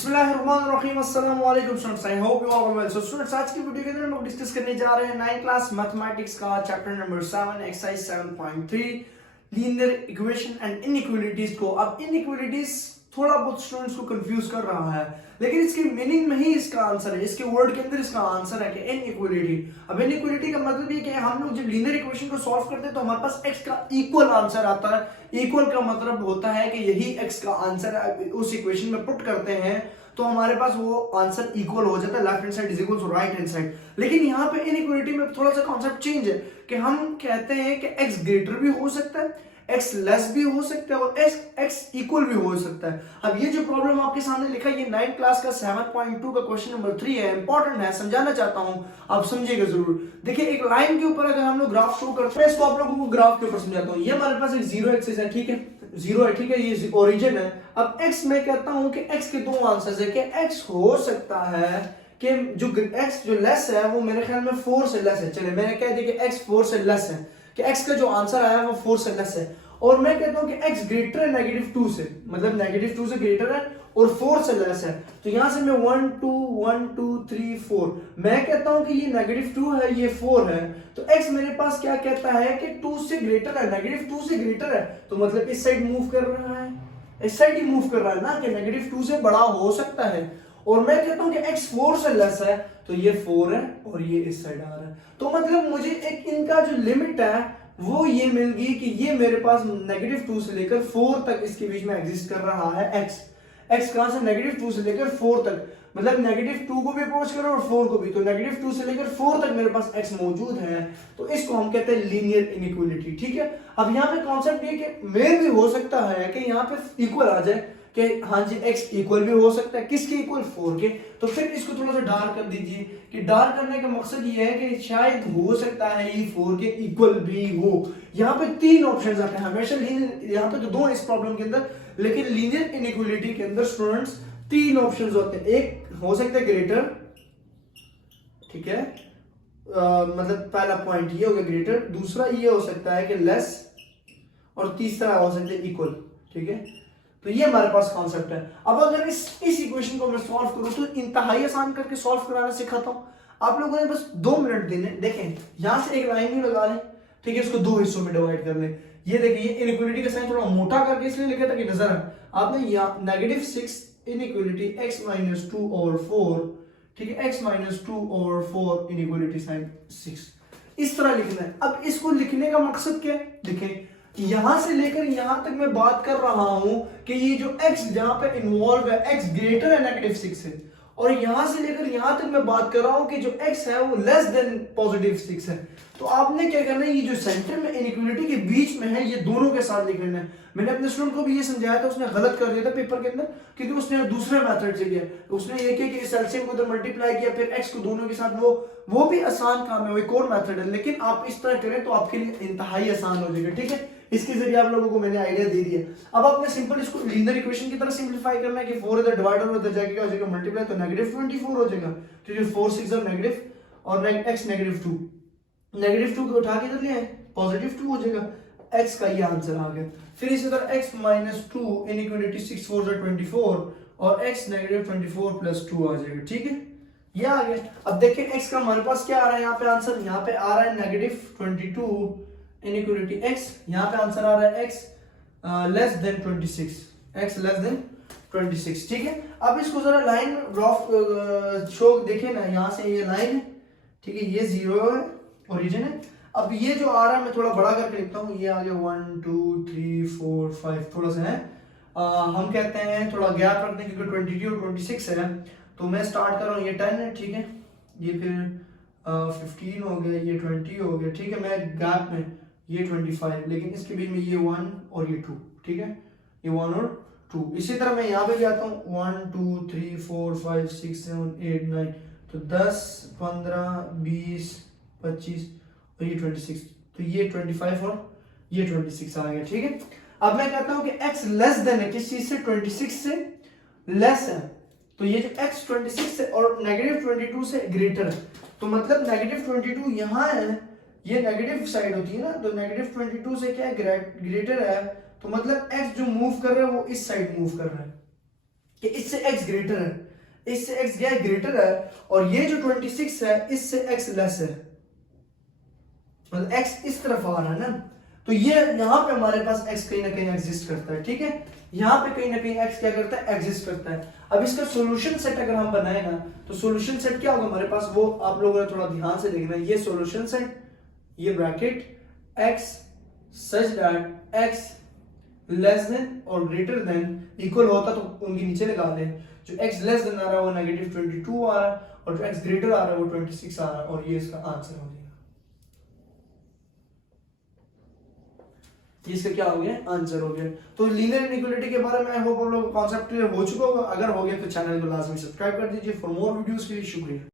बिस्मिल्लाहिर्रहमानिर्रहीम अस्सलाम वालेकुम students, I hope you all well. So students, आज की वीडियो के अंदर हम लोग डिस्कस करने जा रहे हैं 9th क्लास मैथमेटिक्स का chapter number 7 exercise 7.3 linear equation and inequalities को। अब इनइक्वालिटीज थोड़ा बहुत स्टूडेंट्स को कंफ्यूज कर रहा है, लेकिन इसकी मीनिंग में ही इसका आंसर है, इसके वर्ड के अंदर इसका आंसर है कि इनइक्वालिटी। अब इनइक्वालिटी का मतलब ये कि हम लोग जब लीनियर इक्वेशन को सॉल्व करते हैं तो हमारे पास x का इक्वल आंसर आता है। इक्वल का मतलब होता है कि यही x का आंसर है, उस इक्वेशन में पुट करते हैं तो हमारे पास वो आंसर इक्वल हो जाता है, left hand side is equal to right hand side. लेकिन यहाँ पे इनइक्वालिटी में थोड़ा सा कॉन्सेप्ट चेंज है कि हम कहते हैं कि x ग्रेटर भी हो सकता है, x लेस भी हो सकता है और x इक्वल भी हो सकता है। अब ये जो प्रॉब्लम आपके सामने लिखा है, ये 9th क्लास का 7.2 का क्वेश्चन नंबर 3 है, इंपॉर्टेंट है, समझाना चाहता हूं, आप समझिएगा जरूर। देखिए, एक लाइन के ऊपर अगर हम लोग ग्राफ शो करते हैं, इसको आप लोगों को ग्राफ के ऊपर समझाता हूं। ये हमारे पास एक जीरो एक्सिस है, ठीक है, जीरो है, ठीक है, ये ओरिजिन है। अब x मैं कहता हूं कि x के दो आंसर्स है कि x हो सकता है कि जो x जो लेस है वो मेरे ख्याल में 4 से लेस है। चलिए मैंने कह दिया कि x 4 से लेस है, कि x का जो आंसर आया है वो 4 से लेस है। और मैं कहता हूं कि x ग्रेटर है -2 से, मतलब -2 से ग्रेटर है और 4 से लेस है। तो यहां से मैं 1 2 1 2 3 4 मैं कहता हूं कि ये -2 है, ये 4 है। तो x मेरे पास क्या कहता है कि 2 से ग्रेटर है, -2 से ग्रेटर है, तो मतलब इस साइड मूव कर रहा है, इस साइड ही मूव कर रहा है ना, कि -2 से बड़ा हो सकता है। और मैं कहता हूं कि x 4 से लेस है, तो ये 4 है और ये इस साइड आ रहा है। तो मतलब मुझे एक इनका जो लिमिट है वो ये मिल गई कि ये मेरे पास -2 से लेकर 4 तक इसके बीच में एग्जिस्ट कर रहा है x कहां से -2 से लेकर 4 तक, मतलब -2 को भी अप्रोच करो और 4 को भी, तो -2 से लेकर 4 तक मेरे पास x मौजूद है। तो इसको हम कहते हैं लीनियर इनइक्वालिटी, ठीक है। अब यहाँ पे कॉन्सेप्ट ये कि मे भी हो सकता है कि यहाँ पे इक्वल आ जाए कि हाँ जी x इक्वल भी हो सकता है, किसके इक्वल 4 के। तो फिर इसको थोड़ा सा डार्क कर दीजिए, कि डार्क करने का मकसद ये है कि शायद हो सकता है ये 4 के इक्वल भी हो। यहाँ पे 3 ऑप्शंस आते हैं हमेशा लीनियर, यहाँ पे तो 2 इस प्रॉब्लम के अंदर, लेकिन लीनियर इनइक्वालिटी के अंदर स्टूडेंट्स 3 ऑप्शंस होते हैं। एक हो सकता है ग्रेटर, ठीक है, मतलब पहला पॉइंट ये हो गया ग्रेटर, दूसरा ये हो सकता है कि लेस, और तीसरा हो सकता है इक्वल, ठीक है। तो ये हमारे पास कॉन्सेप्ट है। अब अगर इस इक्वेशन को मैं सॉल्व करूं तो इंतहाई आसान करके सॉल्व कराना सिखाता हूं। आप लोगों ने बस 2 मिनट देने, देखें यहां से एक लाइन ही लगा लें, ठीक है, इसको 2 हिस्सों में डिवाइड कर लें। ये देखिए, ये इनइक्वालिटी का साइन थोड़ा मोटा करके इसलिए लिखा ताकि नजर आए। आपने यहाँ -6 इनइक्वालिटी x - 2 over 4, ठीक है, x - 2 over 4 इनइक्वालिटी साइन 6, इस तरह लिखना है। अब इसको लिखने का मकसद क्या है, देखें यहां से लेकर यहां तक मैं बात कर रहा हूं कि ये जो x जहां पे इन्वॉल्व है, x ग्रेटर है -6 से, और यहां से लेकर यहां तक मैं बात कर रहा हूं कि जो x है वो लेस देन +6 है। तो आपने क्या करना है, ये जो सेंटर में इनइक्वालिटी के बीच में है, ये दोनों के साथ लिख लेना है। मैंने अपने स्टूडेंट को भी ये समझाया था, उसने गलत कर दिया था पेपर के अंदर, क्योंकि उसने दूसरे मेथड से किया। तो उसने ये किया कि इस एलसीएम को उधर मल्टीप्लाई किया, फिर x को दोनों के साथ, वो भी आसान काम है, वो एक और मेथड है, लेकिन आप इस तरह करें तो आपके लिए इंतहाई आसान हो जाएगा, ठीक है। इसके जरिए आप लोगों को मैंने आइडिया दे दिया। अब आपने सिंपल इसको लीनियर इक्वेशन की तरह सिंपलीफाई करना है कि 4 इधर डिवाइड और उधर जाके क्या हो जाएगा, मल्टीप्लाई, तो -24 हो जाएगा, क्योंकि 4 6 और नेगेटिव, और x -2, -2 को उठा के इधर ले आए, +2 हो जाएगा, x का ये आंसर आ गया। फिर इसी तरह x - 2 इनइक्वालिटी 6 4 24, और x -24 + 2 आ जाएगा, ठीक है, ये आ गया। अब देखिए x का हमारे पास क्या आ रहा है, यहाँ पे आंसर, यहाँ पे आ रहा है -22 इनइक्वालिटी x, यहाँ पे आंसर आ रहा है x less than 26, x less than 26, ठीक है। अब इसको जरा लाइन ग्राफ शो देखें ना, यहाँ से ये लाइन है, ठीक है, ये 0 है, ओरिजिन है। अब ये जो आ रहा है मैं थोड़ा बड़ा करके लिखता हूँ, ये आ गया 1 2 3 4 5, थोड़ा सा है, हम कहते हैं थोड़ा गैप रखते हैं क्योंकि 22 और 26 है। तो मैं स्टार्ट कर रहा हूँ, ये 10 है, ठीक है, ये फिर 15 हो गया, ये 20 हो गया, ठीक है, मैं गैप में ये 25, लेकिन इसके बीच में ये 1 और ये 2, ठीक है, ये 1 और 2। इसी तरह मैं यहाँ पे भी आता हूँ, 1 2 3 4 5 6 7 8 9, तो 10 15 20 25 और ये 26, तो ये 25 और ये 26 आ गया, ठीक है। अब मैं कहता हूँ कि x लेस देन है, किस चीज से, 26 से लेस है, तो ये जो x 26 से और -22 से ग्रेटर है, तो मतलब -22 यहाँ है, ये नेगेटिव साइड होती है ना, तो -22 से क्या है, ग्रेटर है, तो मतलब x जो मूव कर रहा है वो इस साइड मूव कर रहा है, कि इससे x ग्रेटर है, इससे x क्या है, ग्रेटर है, और ये जो 26 है इससे x लेस है, मतलब x इस तरफ आ रहा है ना, तो ये यहाँ पे हमारे पास x कहीं ना कहीं एग्जिस्ट करता है, ठीक है, यहाँ पे कहीं ना कहीं x क्या करता है, एग्जिस्ट करता है। अब इसका सॉल्यूशन सेट अगर हम बनाए ना, तो सॉल्यूशन सेट क्या होगा हमारे पास, वो आप लोगों ने थोड़ा ध्यान से देखना है। ये सॉल्यूशन सेट, ये bracket x such that x less than और ग्रेटर देन इक्वल होता तो उनके नीचे लगा लें। जो x लेस देन आ रहा है वो -22 आ रहा है, और जो x ग्रेटर आ रहा है वो 26 आ रहा है, और ये इसका आंसर हो जाएगा। ये इसका क्या हो गया, आंसर हो गया। तो लीनियर इनइक्वालिटी के बारे में आई होप आप लोगों को कॉन्सेप्ट क्लियर हो चुका होगा। अगर हो गया तो चैनल को लाजमी सब्सक्राइब कर दीजिए। फॉर मोर वीडियोस के लिए शुक्रिया।